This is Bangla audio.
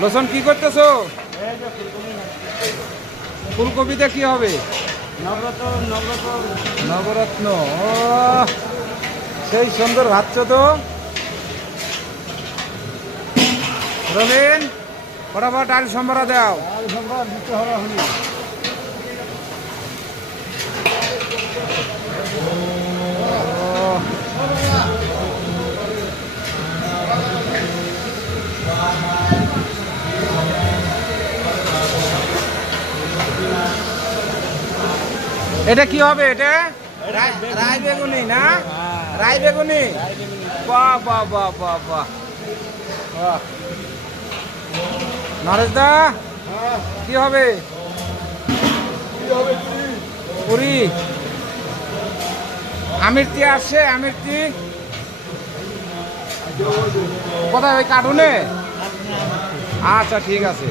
লোচন কি করতেছো? ফুলকপিতে কি হবে? নবরত্ন। ও সেই সুন্দর ভাবছ তো রবিন। ফটাফট ডাল সম্বরা দাও। এটা কি হবে? এটা রাই বেগুনি না? রাই বেগুনি। বাহ বাহ বাহ বাহ বাহ। নরেশ দা কি হবে? পুরি। আমিরতি আসছে? আমিরতি কোথায়? ওই কার্টুনে? আচ্ছা ঠিক আছে।